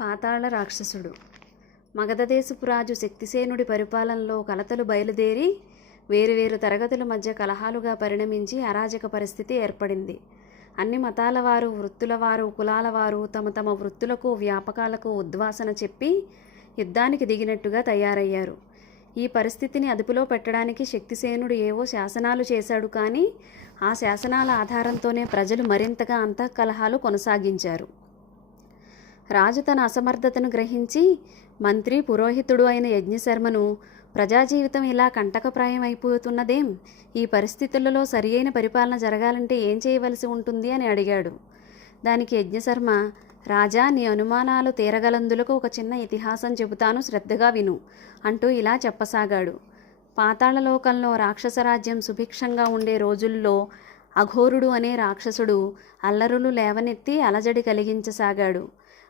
పాతాళ రాక్షసుడు. మగధదేశపు రాజు శక్తిసేనుడి పరిపాలనలో కలతలు బయలుదేరి వేరువేరు తరగతుల మధ్య కలహాలుగా పరిణమించి అరాజక పరిస్థితి ఏర్పడింది. అన్ని మతాల వారు, వృత్తుల వారు, కులాల వారు తమ తమ వృత్తులకు, వ్యాపకాలకు ఉద్వాసన చెప్పి యుద్ధానికి దిగినట్టుగా తయారయ్యారు. ఈ పరిస్థితిని అదుపులో పెట్టడానికి శక్తిసేనుడు ఏవో శాసనాలు చేశాడు. కానీ ఆ శాసనాల ఆధారంతోనే ప్రజలు మరింతగా అంతఃకలహాలు కొనసాగించారు. రాజు తన అసమర్థతను గ్రహించి మంత్రి, పురోహితుడు అయిన యజ్ఞశర్మను ప్రజాజీవితం ఇలా కంటకప్రాయం అయిపోతున్నదేం, ఈ పరిస్థితులలో సరియైన పరిపాలన జరగాలంటే ఏం చేయవలసి ఉంటుంది అని అడిగాడు. దానికి యజ్ఞశర్మ, రాజా, నీ అనుమానాలు తీరగలందులకు ఒక చిన్న ఇతిహాసం చెబుతాను, శ్రద్ధగా విను అంటూ ఇలా చెప్పసాగాడు. పాతాళలోకంలో రాక్షసరాజ్యం సుభిక్షంగా ఉండే రోజుల్లో అఘోరుడు అనే రాక్షసుడు అల్లరులు లేవనెత్తి అలజడి కలిగించసాగాడు.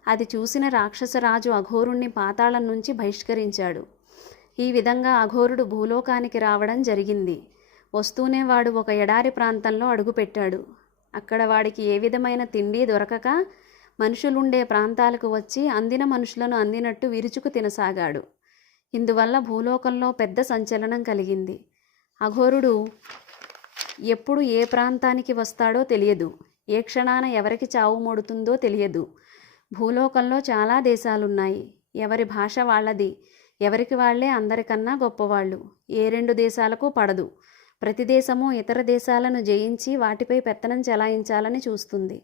అది చూసిన రాక్షసరాజు అఘోరుణ్ణి పాతాళం నుంచి బహిష్కరించాడు. ఈ విధంగా అఘోరుడు భూలోకానికి రావడం జరిగింది. వస్తూనే వాడు ఒక ఎడారి ప్రాంతంలో అడుగుపెట్టాడు. అక్కడ వాడికి ఏ విధమైన తిండి దొరకక మనుషులుండే ప్రాంతాలకు వచ్చి అందిన మనుషులను అందినట్టు విరుచుకు తినసాగాడు. ఇందువల్ల భూలోకంలో పెద్ద సంచలనం కలిగింది. అఘోరుడు ఎప్పుడు ఏ ప్రాంతానికి వస్తాడో తెలియదు, ఏ క్షణాన ఎవరికి చావు మోడుతుందో తెలియదు. భూలోకంలో చాలా దేశాలున్నాయి. ఎవరి భాష వాళ్ళది, ఎవరికి వాళ్లే అందరికన్నా గొప్పవాళ్ళు. ఏ రెండు దేశాలకు పడదు. ప్రతి దేశము ఇతర దేశాలను జయించి వాటిపై పెత్తనం చెలాయించాలని చూస్తుంది.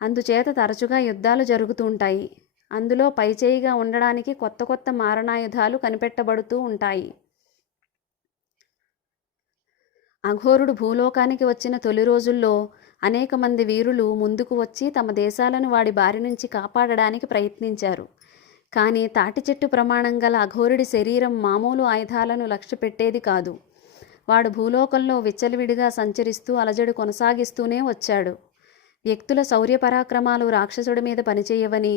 అందుచేత తరచుగా యుద్ధాలు జరుగుతుంటాయి. అందులో పైచేయిగా ఉండడానికి కొత్త కొత్త మారణాయుధాలు కనిపెట్టబడుతూ ఉంటాయి. అఘోరుడు భూలోకానికి వచ్చిన తొలి రోజుల్లో అనేక మంది వీరులు ముందుకు వచ్చి తమ దేశాలను వాడి బారి నుంచి కాపాడడానికి ప్రయత్నించారు. కానీ తాటి చెట్టు ప్రమాణం గల అఘోరుడి శరీరం మామూలు ఆయుధాలను లక్ష్య పెట్టేది కాదు. వాడు భూలోకంలో విచ్చలవిడిగా సంచరిస్తూ అలజడి కొనసాగిస్తూనే వచ్చాడు. వ్యక్తుల శౌర్య పరాక్రమాలు రాక్షసుడి మీద పనిచేయవని,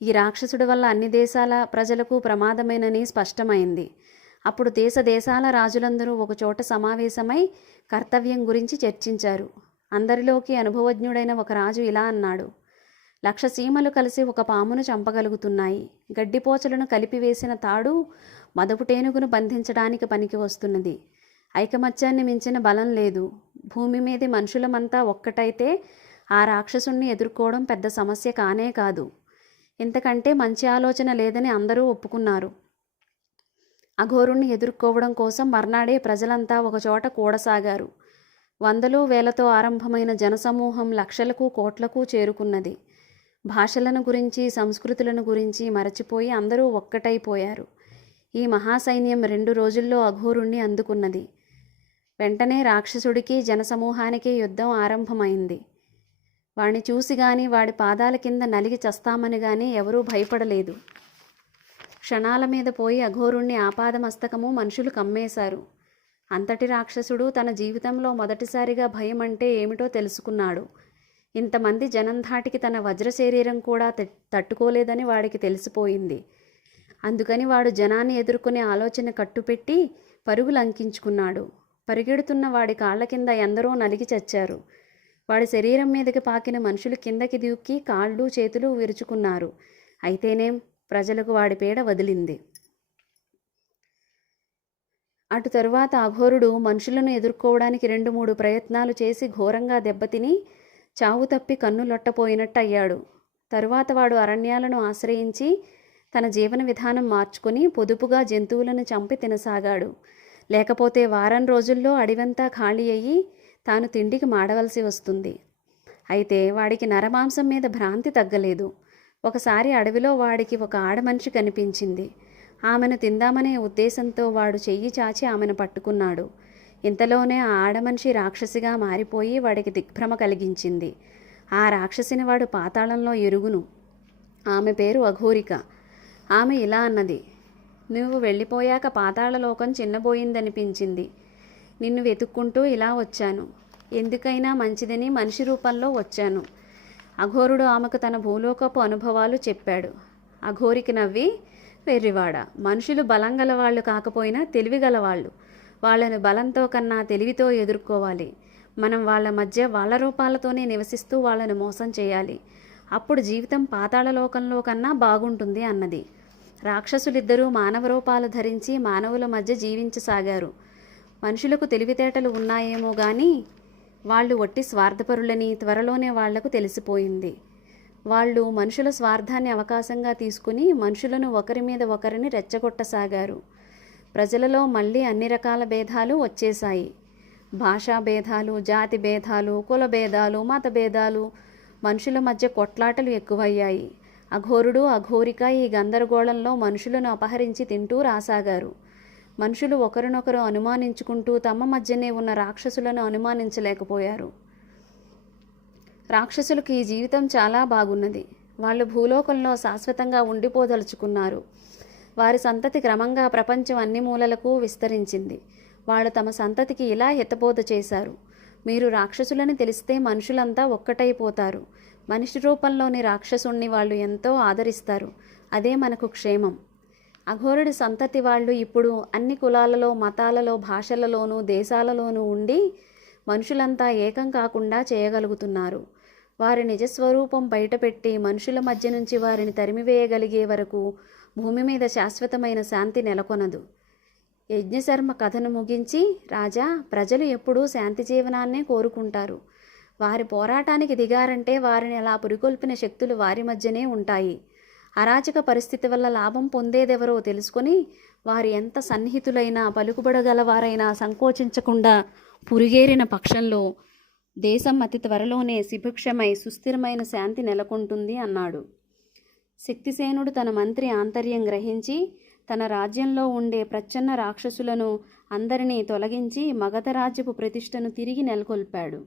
ఈ రాక్షసుడి వల్ల అన్ని దేశాల ప్రజలకు ప్రమాదమేనని స్పష్టమైంది. అప్పుడు దేశాల రాజులందరూ ఒకచోట సమావేశమై కర్తవ్యం గురించి చర్చించారు. అందరిలోకి అనుభవజ్ఞుడైన ఒక రాజు ఇలా అన్నాడు: 1,00,000 సీమలు కలిసి ఒక పామును చంపగలుగుతున్నాయి. గడ్డిపోచలను కలిపివేసిన తాడు మదపుటేనుగును బంధించడానికి పనికి వస్తున్నది. ఐకమత్యాన్ని మించిన బలం లేదు. భూమి మీది మనుషులమంతా ఒక్కటైతే ఆ రాక్షసుణ్ణి ఎదుర్కోవడం పెద్ద సమస్య కానే కాదు. ఇంతకంటే మంచి ఆలోచన లేదని అందరూ ఒప్పుకున్నారు. అఘోరుణ్ణి ఎదుర్కోవడం కోసం మర్నాడే ప్రజలంతా ఒకచోట కూడసాగారు. వందలు వేలతో ఆరంభమైన జనసమూహం లక్షలకు కోట్లకు చేరుకున్నది. భాషలను గురించి, సంస్కృతులను గురించి మరచిపోయి అందరూ ఒక్కటైపోయారు. ఈ మహాసైన్యం 2 రోజుల్లో అఘోరుణ్ణి అందుకున్నది. వెంటనే రాక్షసుడికి జనసమూహానికి యుద్ధం ఆరంభమైంది. వాణ్ణి చూసి గాని, వాడి పాదాల కింద నలిగి చస్తామని గాని ఎవరూ భయపడలేదు. క్షణాల మీద పోయి అఘోరుణ్ణి ఆపాదమస్తకము మనుషులు కమ్మేశారు. అంతటి రాక్షసుడు తన జీవితంలో మొదటిసారిగా భయం అంటే ఏమిటో తెలుసుకున్నాడు. ఇంతమంది జనం ధాటికి తన వజ్ర శరీరం కూడా తట్టుకోలేదని వాడికి తెలిసిపోయింది. అందుకని వాడు జనాన్ని ఎదుర్కొనే ఆలోచన కట్టుపెట్టి పరుగులు అంకించుకున్నాడు. పరిగెడుతున్న వాడి కాళ్ల కింద ఎందరో నలిగి చచ్చారు. వాడి శరీరం మీదకి పాకిన మనుషులు కిందకి దూకి కాళ్ళు చేతులు విరుచుకున్నారు. అయితేనేం, ప్రజలకు వాడి పీడ వదిలింది. అటు తరువాత అఘోరుడు మనుషులను ఎదుర్కోవడానికి 2-3 ప్రయత్నాలు చేసి ఘోరంగా దెబ్బతిని చావు తప్పి కన్నులొట్టపోయినట్టు అయ్యాడు. తరువాత వాడు అరణ్యాలను ఆశ్రయించి తన జీవన విధానం మార్చుకొని పొదుపుగా జంతువులను చంపి తినసాగాడు. లేకపోతే వారం రోజుల్లో అడివంతా ఖాళీ అయ్యి తాను తిండికి మాడవలసి వస్తుంది. అయితే వాడికి నరమాంసం మీద భ్రాంతి తగ్గలేదు. ఒకసారి అడవిలో వాడికి ఒక ఆడమనిషి కనిపించింది. ఆమెను తిందామనే ఉద్దేశంతో వాడు చెయ్యి చాచి ఆమెను పట్టుకున్నాడు. ఇంతలోనే ఆ ఆడమనిషి రాక్షసిగా మారిపోయి వాడికి దిగ్భ్రమ కలిగించింది. ఆ రాక్షసిని వాడు పాతాళంలో ఎరుగును. ఆమె పేరు అఘోరిక. ఆమె ఇలా అన్నది: నువ్వు వెళ్ళిపోయాక పాతాళలోకం చిన్నబోయిందనిపించింది. నిన్ను వెతుక్కుంటూ ఇలా వచ్చాను. ఎందుకైనా మంచిదని మనిషి రూపంలో వచ్చాను. అఘోరుడు ఆమెకు తన భూలోకపు అనుభవాలు చెప్పాడు. అఘోరికి నవ్వి, వెర్రివాడ, మనుషులు బలం గలవాళ్ళు కాకపోయినా తెలివి గలవాళ్ళు. వాళ్ళను బలంతో కన్నా తెలివితో ఎదుర్కోవాలి. మనం వాళ్ళ మధ్య వాళ్ళ రూపాలతోనే నివసిస్తూ వాళ్ళను మోసం చేయాలి. అప్పుడు జీవితం పాతాళలోకంలో కన్నా బాగుంటుంది అన్నది. రాక్షసులిద్దరూ మానవ రూపాలు ధరించి మానవుల మధ్య జీవించసాగారు. మనుషులకు తెలివితేటలు ఉన్నాయేమో గాని వాళ్ళు ఒట్టి స్వార్థపరులని త్వరలోనే వాళ్లకు తెలిసిపోయింది. వాళ్ళు మనుషుల స్వార్థాన్ని అవకాశంగా తీసుకుని మనుషులను ఒకరి మీద ఒకరిని రెచ్చగొట్టసాగారు. ప్రజలలో మళ్ళీ అన్ని రకాల భేదాలు వచ్చేశాయి. భాషా భేదాలు, జాతి భేదాలు, కుల భేదాలు, మత భేదాలు, మనుషుల మధ్య కొట్లాటలు ఎక్కువయ్యాయి. అఘోరుడు అఘోరిక ఈ గందరగోళంలో మనుషులను అపహరించి తింటూ రాసాగారు. మనుషులు ఒకరినొకరు అనుమానించుకుంటూ తమ మధ్యనే ఉన్న రాక్షసులను అనుమానించలేకపోయారు. రాక్షసులకు ఈ జీవితం చాలా బాగున్నది. వాళ్ళు భూలోకంలో శాశ్వతంగా ఉండిపోదలుచుకున్నారు. వారి సంతతి క్రమంగా ప్రపంచం అన్ని మూలలకు విస్తరించింది. వాళ్ళు తమ సంతతికి ఇలా హితబోధ చేశారు: మీరు రాక్షసులని తెలిస్తే మనుషులంతా ఒక్కటైపోతారు. మనిషి రూపంలోని రాక్షసుణ్ణి వాళ్ళు ఎంతో ఆదరిస్తారు. అదే మనకు క్షేమం. అఘోరుడి సంతతి వాళ్ళు ఇప్పుడు అన్ని కులాలలో, మతాలలో, భాషలలోనూ, దేశాలలోనూ ఉండి మనుషులంతా ఏకం కాకుండా చేయగలుగుతున్నారు. వారి నిజస్వరూపం బయటపెట్టి మనుషుల మధ్య నుంచి వారిని తరిమివేయగలిగే వరకు భూమి మీద శాశ్వతమైన శాంతి నెలకొనదు. యజ్ఞశర్మ కథను ముగించి, రాజా, ప్రజలు ఎప్పుడూ శాంతి జీవనాన్నే కోరుకుంటారు. వారి పోరాటానికి దిగారంటే వారిని అలా పురికొల్పిన శక్తులు వారి మధ్యనే ఉంటాయి. అరాచక పరిస్థితి వల్ల లాభం పొందేదెవరో తెలుసుకొని వారు ఎంత సన్నిహితులైనా, పలుకుబడగలవారైనా సంకోచించకుండా పురిగేరిన పక్షంలో దేశం అతి త్వరలోనే సుభిక్షమై సుస్థిరమైన శాంతి నెలకొంటుంది అన్నాడు. శక్తిసేనుడు తన మంత్రి ఆంతర్యం గ్రహించి తన రాజ్యంలో ఉండే ప్రచ్ఛన్న రాక్షసులను అందరినీ తొలగించి మగధ రాజ్యపు ప్రతిష్టను తిరిగి నెలకొల్పాడు.